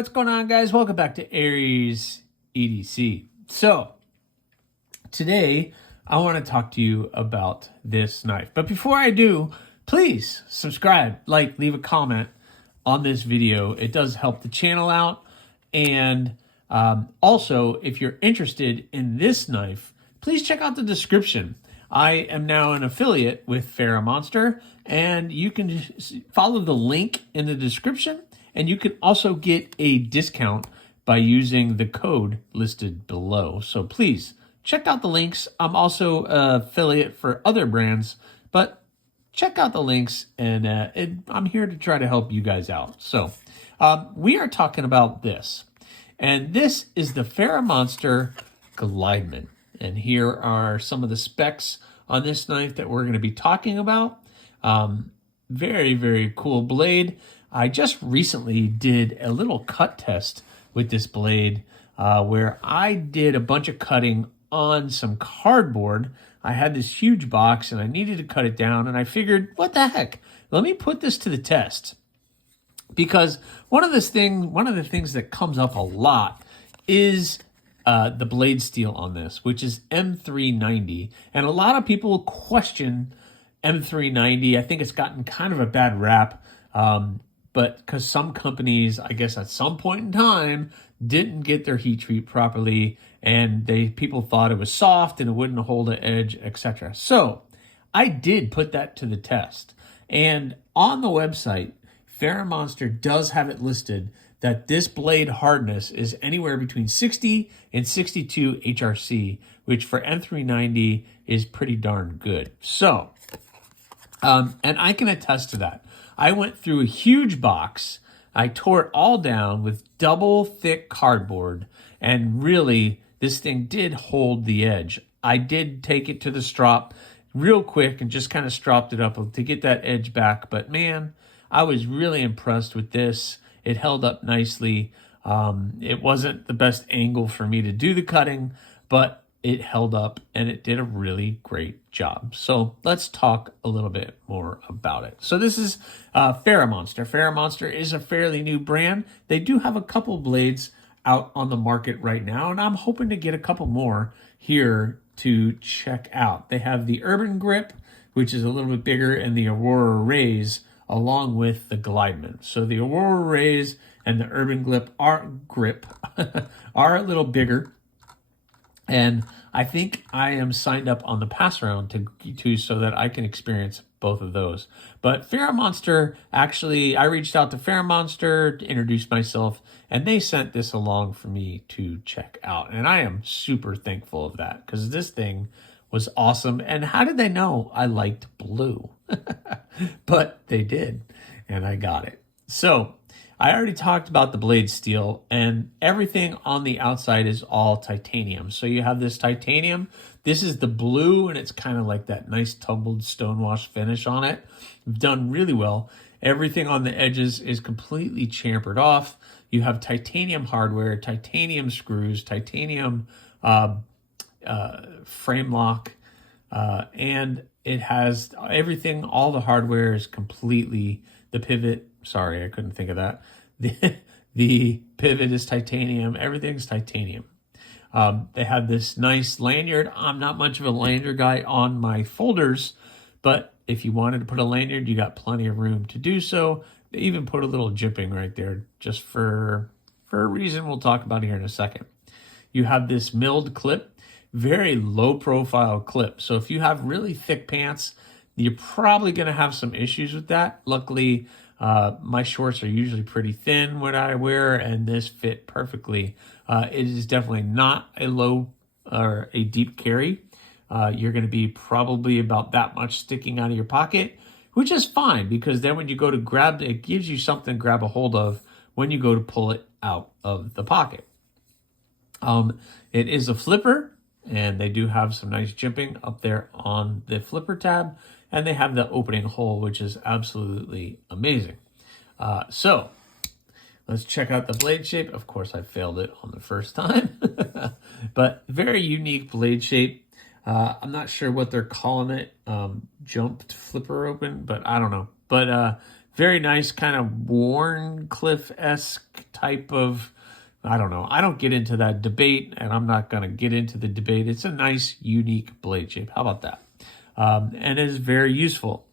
what's going on, guys? Welcome back to AriesEDC. So, today I want to talk to you about this knife. But before I do, please subscribe, like, leave a comment on this video. It does help the channel out. And also, if you're interested in this knife, please check out the description. I am now an affiliate with FerraMonster, and you can follow the link in the description, and you can also get a discount by using the code listed below. So please check out the links. I'm also an affiliate for other brands, but check out the links, and I'm here to try to help you guys out. So we are talking about this, and this is the FerraMonster Glideman. And here are some of the specs on this knife that we're going to be talking about. Very, very cool blade. I just recently did a little cut test with this blade where I did a bunch of cutting on some cardboard. I had this huge box and I needed to cut it down, and I figured, what the heck? Let me put this to the test. Because one of the things that comes up a lot is the blade steel on this, which is M390. And a lot of people question M390. I think it's gotten kind of a bad rap, but because some companies, I guess at some point in time, didn't get their heat treat properly, and people thought it was soft and it wouldn't hold an edge, etc. So I did put that to the test. And on the website, FerraMonster does have it listed that this blade hardness is anywhere between 60 and 62 HRC, which for M390 is pretty darn good. So, and I can attest to that. I went through a huge box. I tore it all down with double thick cardboard, and really, this thing did hold the edge. I did take it to the strop real quick and just kind of stropped it up to get that edge back. But man, I was really impressed with this. It held up nicely. It wasn't the best angle for me to do the cutting, but it held up and it did a really great job. So let's talk a little bit more about it. So this is FerraMonster. FerraMonster is a fairly new brand. They do have a couple blades out on the market right now, and I'm hoping to get a couple more here to check out. They have the Urban Grip, which is a little bit bigger, and the Aurora Rays, along with the Glideman. So the Aurora Rays and the Urban Grip are a little bigger. And I think I am signed up on the pass around to so that I can experience both of those. But FerraMonster, actually, I reached out to FerraMonster to introduce myself, and they sent this along for me to check out. And I am super thankful of that, because this thing was awesome. And how did they know I liked blue? But they did, and I got it. So I already talked about the blade steel, and everything on the outside is all titanium. So you have this titanium. This is the blue, and it's kind of like that nice tumbled stonewash finish on it. Done really well. Everything on the edges is completely chamfered off. You have titanium hardware, titanium screws, titanium frame lock, and it has everything. All the hardware is completely, the pivot, sorry, I couldn't think of that. The pivot is titanium. Everything's titanium. They have this nice lanyard. I'm not much of a lanyard guy on my folders, but if you wanted to put a lanyard, you got plenty of room to do so. They even put a little jimping right there just for a reason we'll talk about here in a second. You have this milled clip, very low profile clip. So if you have really thick pants, you're probably going to have some issues with that. Luckily, my shorts are usually pretty thin when I wear, and this fit perfectly. It is definitely not a low or a deep carry. You're going to be probably about that much sticking out of your pocket, which is fine, because then when you go to grab it, gives you something to grab a hold of when you go to pull it out of the pocket. It is a flipper, and they do have some nice jimping up there on the flipper tab, and they have the opening hole, which is absolutely amazing. So let's check out the blade shape. Of course, I failed it on the first time, but very unique blade shape. I'm not sure what they're calling it, jumped flipper open, but I don't know. But Very nice, kind of Warncliffe-esque type of, I don't know. I don't get into that debate, and I'm not going to get into the debate. It's a nice, unique blade shape. How about that? And it is very useful.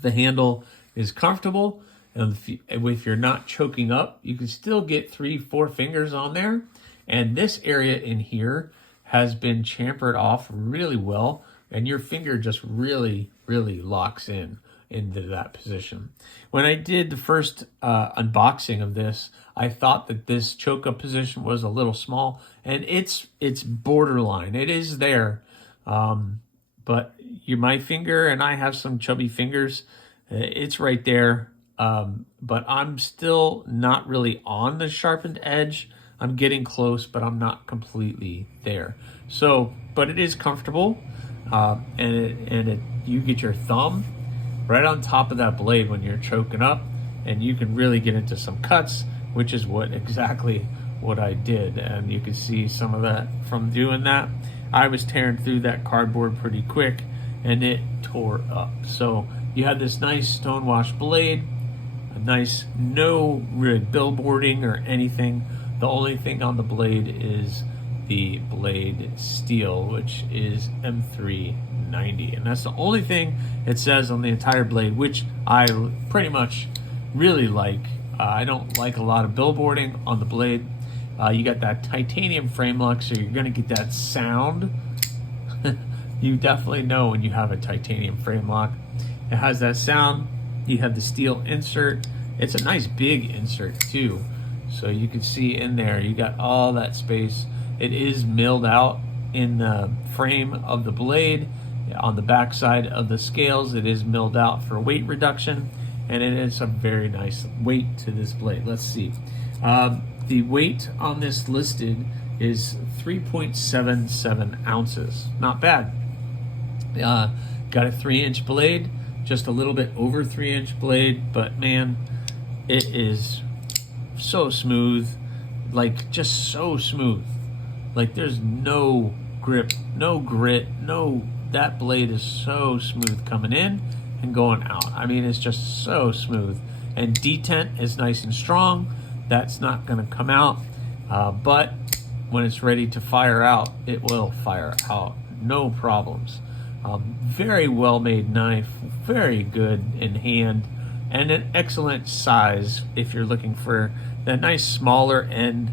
The handle is comfortable, and if you're not choking up, you can still get 3-4 fingers on there. And this area in here has been chamfered off really well, and your finger just really, really locks into that position. When I did the first unboxing of this, I thought that this choke up position was a little small, and it's borderline. It is there, but my finger, and I have some chubby fingers, it's right there. But I'm still not really on the sharpened edge. I'm getting close, but I'm not completely there. So, but it is comfortable, and you get your thumb right on top of that blade when you're choking up, and you can really get into some cuts, which is exactly what I did. And you can see some of that from doing that. I was tearing through that cardboard pretty quick, and it tore up. So you have this nice stonewash blade, a nice no billboarding or anything. The only thing on the blade is the blade steel, which is M390, and that's the only thing it says on the entire blade, which I pretty much really like. I don't like a lot of billboarding on the blade. You got that titanium frame lock, so you're going to get that sound. You definitely know when you have a titanium frame lock. It has that sound. You have the steel insert. It's a nice big insert too, so you can see in there you got all that space. It is milled out in the frame of the blade. On the back side of the scales, it is milled out for weight reduction, and it is a very nice weight to this blade. Let's see. The weight on this listed is 3.77 ounces. Not bad. Got a 3-inch blade, just a little bit over 3-inch blade, but man, it is so smooth, like just so smooth. Like there's no grip, no grit, that blade is so smooth coming in and going out. I mean, it's just so smooth. And detent is nice and strong. That's not going to come out, but when it's ready to fire out, it will fire out, no problems. Very well made knife, very good in hand, and an excellent size if you're looking for that nice smaller end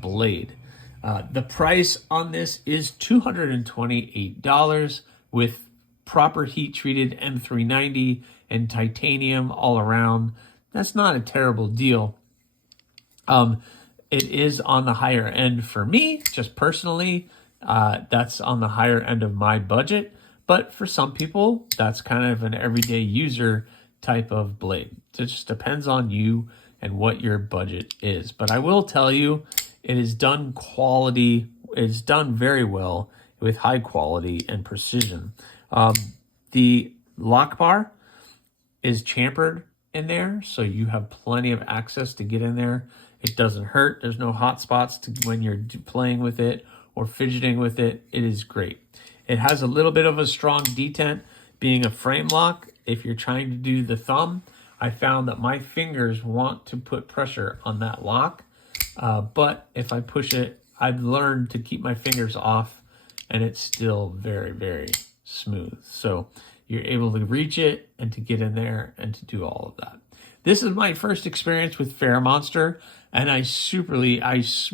blade. The price on this is $228 with proper heat treated M390 and titanium all around. That's not a terrible deal. It is on the higher end for me, just personally. That's on the higher end of my budget, but for some people, that's kind of an everyday user type of blade. It just depends on you and what your budget is. But I will tell you, it is done quality. It's done very well with high quality and precision. The lock bar is chamfered in there, so you have plenty of access to get in there. It doesn't hurt. There's no hot spots when you're playing with it or fidgeting with it. It is great. It has a little bit of a strong detent, being a frame lock. If you're trying to do the thumb, I found that my fingers want to put pressure on that lock. But if I push it, I've learned to keep my fingers off, and it's still very, very smooth. So you're able to reach it and to get in there and to do all of that. This is my first experience with FerraMonster, and I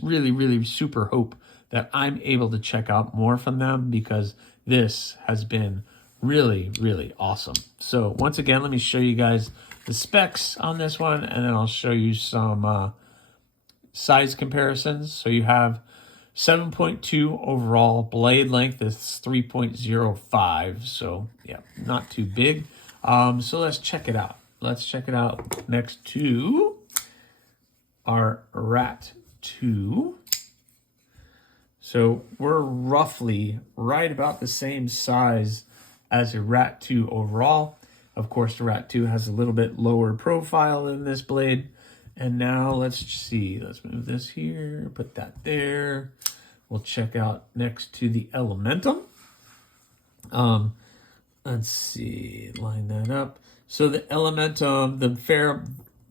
really, really super hope that I'm able to check out more from them, because this has been really, really awesome. So once again, let me show you guys the specs on this one, and then I'll show you some size comparisons. So you have 7.2 overall. Blade length is 3.05. So yeah, not too big. So let's check it out. Let's check it out next to our Rat 2. So we're roughly right about the same size as a Rat 2 overall. Of course, the Rat 2 has a little bit lower profile than this blade. And now let's see, let's move this here, put that there. We'll check out next to the Elementum. Let's see, line that up. So the Elementum,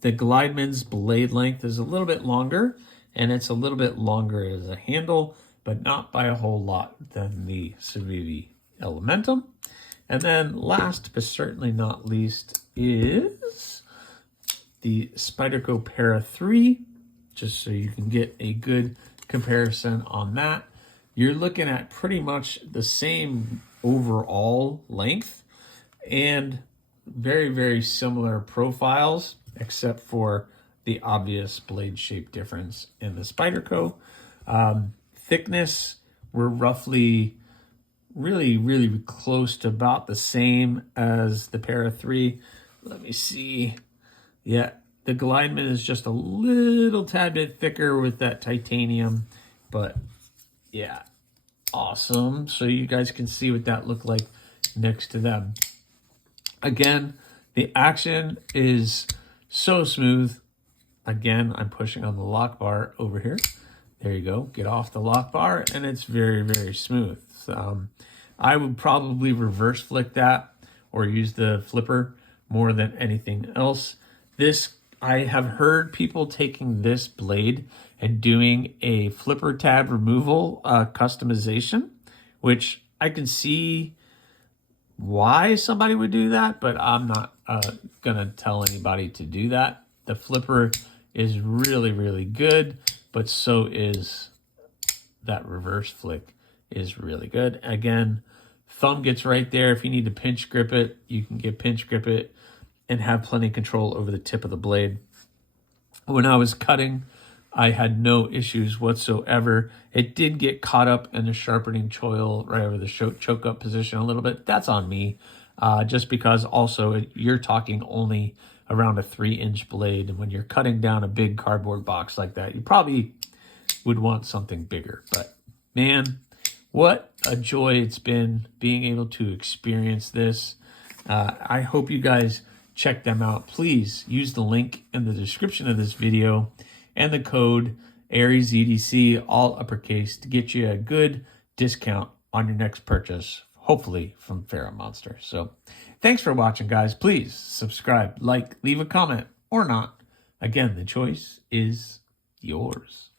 the Glideman's blade length is a little bit longer, and it's a little bit longer as a handle, but not by a whole lot than the Civivi Elementum. And then last but certainly not least is the Spyderco Para 3, just so you can get a good comparison on that. You're looking at pretty much the same overall length and very, very similar profiles, except for the obvious blade shape difference in the Spyderco. Thickness, we're roughly really close to about the same as the Para 3. Let me see. Yeah, the Glideman is just a little tad bit thicker with that titanium, but yeah, awesome. So you guys can see what that looked like next to them. Again, the action is so smooth. Again, I'm pushing on the lock bar over here. There you go. Get off the lock bar, and it's very smooth. I would probably reverse flick that or use the flipper more than anything else. I have heard people taking this blade and doing a flipper tab removal customization, which I can see why somebody would do that, but I'm not gonna tell anybody to do that. The flipper is really good, but so is that reverse flick is really good. Again, thumb gets right there. If you need to pinch grip it, you can pinch grip it and have plenty of control over the tip of the blade. When I was cutting, I had no issues whatsoever. It did get caught up in the sharpening choil right over the choke up position a little bit. That's on me, just because also you're talking only around a 3-inch blade. And when you're cutting down a big cardboard box like that, you probably would want something bigger. But man, what a joy it's been being able to experience this. I hope you guys check them out. Please use the link in the description of this video and the code AriesEDC, all uppercase, to get you a good discount on your next purchase, hopefully from FerraMonster. So thanks for watching, guys. Please subscribe, like, leave a comment, or not. Again, the choice is yours.